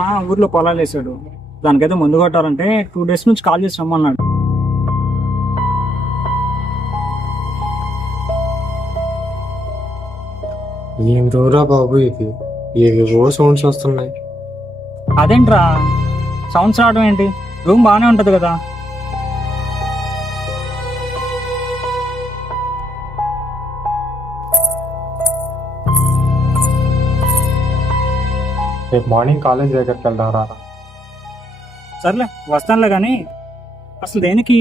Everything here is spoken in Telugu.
నాన్న ఊర్లో పొలాలు వేసాడు. దానికైతే ముందు కొట్టాలంటే 2 days నుంచి కాల్ చేసి రమ్మన్నాడు. ఏం రోజా బాబు ఇది, ఏవేవో సౌండ్స్ వస్తున్నాయి. అదేంట్రా సౌండ్స్ రావడం ఏంటి? రూమ్ బాగానే ఉంటది కదా. రేపు మార్నింగ్ కాలేజ్ దగ్గరికి వెళ్దాం రా. సర్లే వస్తానులే కానీ అసలు దేనికి?